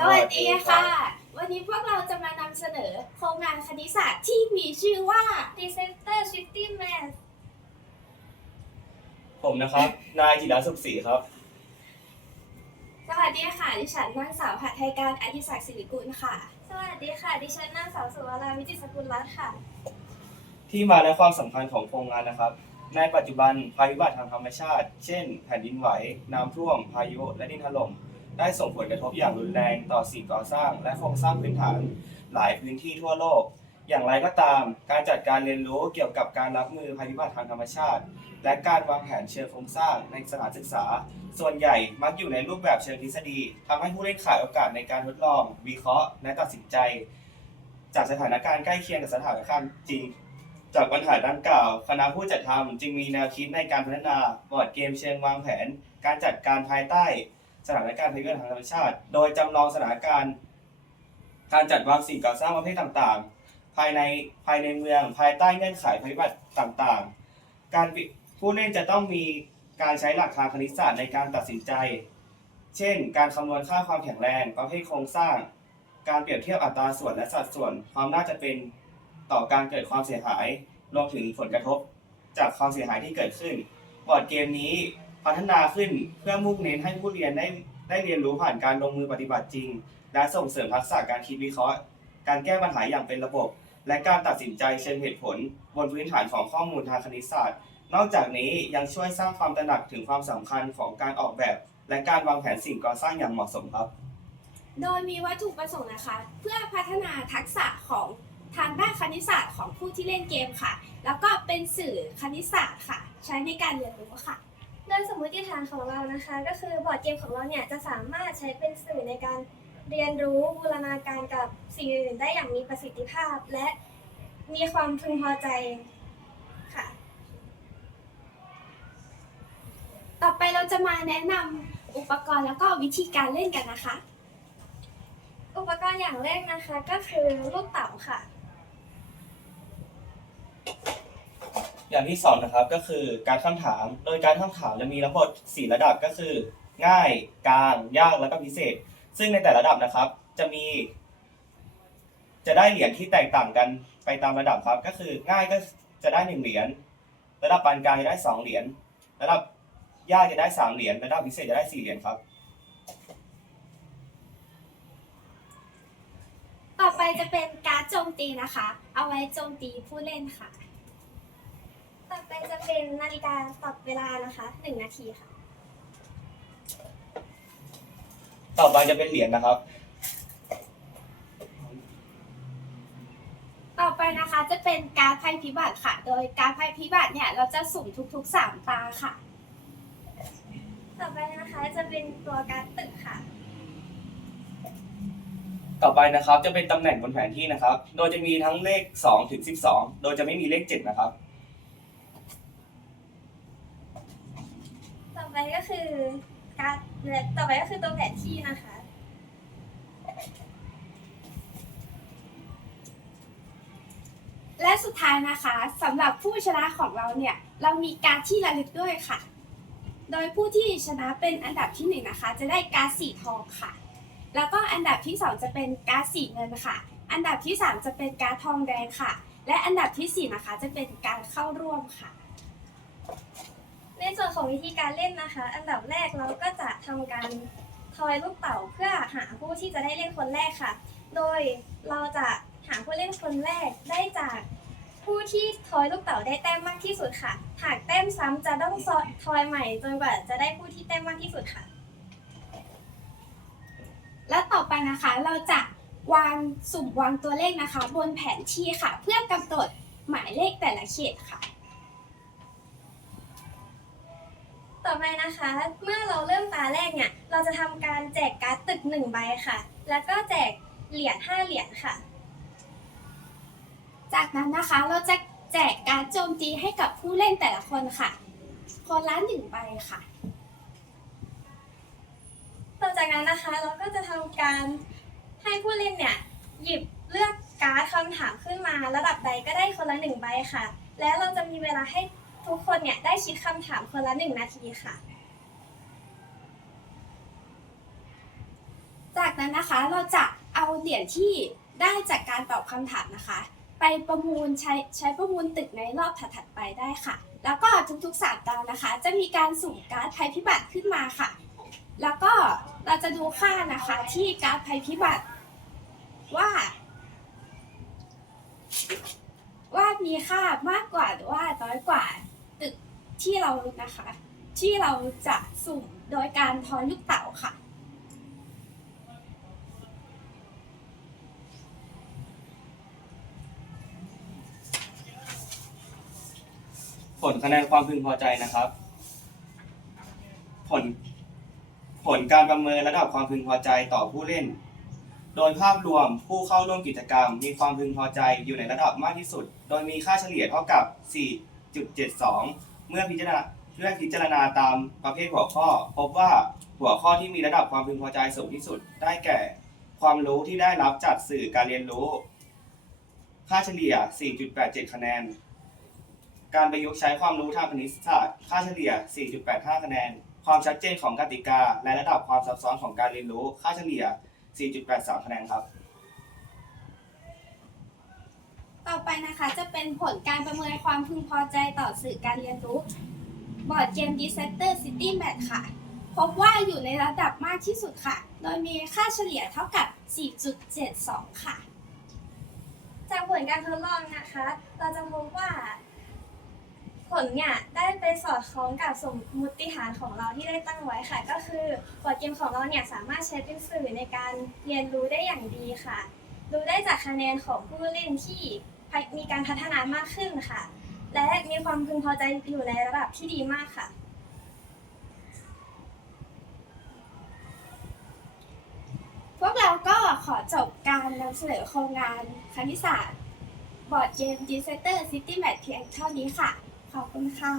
สวัสดีค่ะ วันนี้พวกเราจะมานำเสนอโครงงานคณิตศาสตร์ที่มีชื่อว่า Decenter City Math ผมนะครับ นายจิราสุขศรีครับ สวัสดีค่ะ ดิฉันนางสาวหัตถการอธิศักดิ์ศิริกุลค่ะ สวัสดีค่ะ ดิฉันนางสาวสุวราวิจิตรสกุลรัตน์ค่ะ ที่มาและความสำคัญของโครงงานนะครับ ในปัจจุบันภัยพิบัติทางธรรมชาติ เช่น แผ่นดินไหว น้ำท่วม พายุ และดินถล่ม ได้ส่งผลกระทบอย่างรุนแรงต่อสิ่งก่อสร้าง และโครงสร้างพื้นฐานหลายพื้นที่ทั่วโลก อย่างไรก็ตาม การจัดการเรียนรู้เกี่ยวกับการรับมือภัยพิบัติทางธรรมชาติ และการวางแผนเชิงโครงสร้างในสถานศึกษา ส่วนใหญ่มักอยู่ในรูปแบบเชิงทฤษฎีทำให้ผู้เล่นขาดโอกาสในการทดลอง วิเคราะห์ และตัดสินใจ จากสถานการณ์ใกล้เคียงกับสถานการณ์จริงจากปัญหาดังกล่าว คณะผู้จัดทำจึงมีแนวคิดในการพัฒนาบอร์ดเกมเชิงวางแผน การจัดการภายใต้ สถานการณ์ภัยพิบัติทางธรรมชาติ โดยจำลองสถานการณ์ การจัดวางสิ่งก่อสร้างประเภทต่างๆ ภายในภายในเมืองภายใต้เงื่อนไขภัยพิบัติต่างๆ การผู้เล่นจะต้องมีการใช้หลักทางคณิตศาสตร์ในการตัดสินใจ เช่น การคำนวณค่าความแข็งแรง ประเภทโครงสร้าง การเปรียบเทียบอัตราส่วนและสัดส่วน ความน่าจะเป็นต่อการเกิดความเสียหาย รวมถึงผลกระทบ จากความเสียหายที่เกิดขึ้น บอร์ดเกมนี้ พัฒนาขึ้นเพื่อมุ่งเน้นให้ผู้เรียนได้ได้เรียนรู้ผ่านการลงมือปฏิบัติจริง และส่งเสริมทักษะการคิดวิเคราะห์ การแก้ปัญหาอย่างเป็นระบบ และการตัดสินใจเชิงเหตุผล บนพื้นฐานของข้อมูลทางคณิตศาสตร์ นอกจากนี้ยังช่วยสร้างความตระหนักถึงความสำคัญของการออกแบบ และการวางแผนสิ่งก่อสร้างอย่างเหมาะสมครับ โดยมีวัตถุประสงค์นะคะ เพื่อพัฒนาทักษะของทางด้านคณิตศาสตร์ของผู้ที่เล่นเกมค่ะ แล้วก็เป็นสื่อคณิตศาสตร์ค่ะ ใช้ในการเรียนรู้ค่ะ โดยสมมติฐานของเรานะคะ ก็คือบอร์ดเกมของเราเนี่ยจะสามารถใช้เป็นสื่อในการเรียนรู้บูรณาการกับสิ่งอื่นได้อย่างมีประสิทธิภาพ และมีความพึงพอใจค่ะ ต่อไปเราจะมาแนะนำอุปกรณ์แล้วก็วิธีการเล่นกันนะคะ อุปกรณ์อย่างแรกนะคะก็คือลูกเต๋าค่ะ อย่างที่สองนะครับก็คือการคำถาม โดยการคำถามจะมีทั้งหมด4ระดับก็คือ ง่าย กลาง ยาก แล้วก็พิเศษ ซึ่งในแต่ละระดับนะครับ จะมี จะได้เหรียญที่แตกต่างกันไปตามระดับครับ ก็คือง่ายก็จะได้หนึ่งเหรียญ ระดับปานกลางจะได้สองเหรียญ ระดับยากจะได้สามเหรียญ ระดับพิเศษจะได้สี่เหรียญครับ ต่อไปจะเป็นการดโจมตีนะคะ เอาไว้โจมตีผู้เล่นค่ะ ต่อไปจะเป็นนาฬิกาตอบเวลานะคะหนึ่งนาทีค่ะ ต่อไปจะเป็นเหรียญนะครับ ต่อไปนะคะจะเป็นการดภัยพิบัติค่ะ โดยการดภัยพิบัติเนี่ยเราจะสุ่มทุกๆ3ตาค่ะ ต่อไปนะคะจะเป็นตัวการ์ดตึกค่ะ ต่อไปนะครับจะเป็นตำแหน่งบนแผนที่นะครับ โดยจะมีทั้งเลข 2 ถึง 12 โดยจะไม่มีเลข 7 นะครับ ต่อ ไปก็คือการและต่อไปก็คือตัวแผนที่นะคะ และสุดท้ายนะคะสำหรับผู้ชนะของเราเนี่ย เรามีการดที่ระลึกด้วยค่ะ โดยผู้ที่ชนะเป็นอันดับที่หนึ่งนะคะ จะได้การดสีทองค่ะ แล้วก็อันดับที่สองจะเป็นการดสีเงินค่ะ อันดับที่สามจะเป็นการดทองแดงค่ะ และอันดับที่สี่นะคะจะเป็นการเข้าร่วมค่ะ ในส่วนของวิธีการเล่นนะคะ อันดับแรกเราก็จะทำการทอยลูกเต๋าเพื่อหาผู้ที่จะได้เล่นคนแรกค่ะ โดยเราจะหาผู้เล่นคนแรกได้จากผู้ที่ทอยลูกเต๋าได้แต้มมากที่สุดค่ะ หากแต้มซ้ำจะต้องทอยใหม่จนกว่าจะได้ผู้ที่แต้มมากที่สุดค่ะ และต่อไปนะคะเราจะวางสุ่มวางตัวเลขนะคะ บนแผนที่ค่ะ เพื่อกำหนดหมายเลขแต่ละเขตค่ะ ต่อไปนะคะ เมื่อเราเริ่มตาแรกเนี่ย เราจะทำการแจกการ์ดตึกหนึ่งใบค่ะ แล้วก็แจกเหรียญห้าเหรียญค่ะ จากนั้นนะคะเราจะแจกการดโจมตีให้กับผู้เล่นแต่ละคนค่ะคนละหนึ่งใบค่ะ ต่อจากนั้นนะคะเราก็จะทำการให้ผู้เล่นเนี่ยหยิบเลือกการ์ดคำถามขึ้นมา ระดับใดก็ได้คนละหนึ่งใบค่ะ และเราจะมีเวลาให้ ทุกคนเนี่ยได้คิดคำถามคนละหนึ่งนาทีค่ะ จากนั้นนะคะเราจะเอาเหรียญที่ได้จากการตอบคำถามนะคะ ไปประมูลใช้ใช้ประมูลตึกในรอบถัดๆไปได้ค่ะ แล้วก็ทุกๆสามดาวนะคะ จะมีการสุ่มการ์ดภัยพิบัติขึ้นมาค่ะ แล้วก็เราจะดูค่านะคะที่การ์ดภัยพิบัติว่าว่ามีค่ามากกว่าหรือว่าน้อยกว่า ที่เรานะคะ ที่เราจะสุ่มโดยการทอยลูกเต๋าค่ะ ผลคะแนนความพึงพอใจนะครับ ผลผลการประเมินระดับความพึงพอใจต่อผู้เล่น โดยภาพรวมผู้เข้าร่วมกิจกรรม มีความพึงพอใจอยู่ในระดับมากที่สุด โดยมีค่าเฉลี่ยเท่ากับ 4.72 เมื่อพิจารณาเมื่อพิจารณาตามประเภทหัวข้อ พบว่าหัวข้อที่มีระดับความพึงพอใจสูงที่สุด ได้แก่ ความรู้ที่ได้รับจากสื่อการเรียนรู้ ค่าเฉลี่ย 4.87 คะแนน การประยุกต์ใช้ความรู้ทางคณิตศาสตร์ ค่าเฉลี่ย 4.85 คะแนน ความชัดเจนของกติกา และระดับความซับซ้อนของการเรียนรู้ ค่าเฉลี่ย 4.83 คะแนนครับ ต่อ ไปนะคะ จะเป็นผลการประเมินความพึงพอใจต่อสื่อการเรียนรู้บอร์ดเกม d i s a s t e r City Match ค่ะ พบว่าอยู่ในระดับมากที่สุดค่ะ โดยมีค่าเฉลี่ยเท่ากับ 4.72 ค่ะ จากผลการทดลองนะคะ เราจะพบว่า ผลเนี่ยได้ไปสอดคล้องกับสมมติฐานของเราที่ได้ตั้งไว้ค่ะ ก็คือบอร์ดเกมของเราเนี่ยสามารถใช้เป็นสื่อในการเรียนรู้ได้อย่างดีค่ะ ดูได้จากคะแนนของผู้เล่นที่ มีการพัฒนามากขึ้นค่ะ และมีความพึงพอใจอยู่ในระดับที่ดีมากค่ะ พวกเราก็ขอจบการนำเสนอโครงงานคณิตศาสตร์บอร์ดเกมดีเซเตอร์ซิตี้แมทเพียงเท่านี้ค่ะ ขอบคุณค่ะ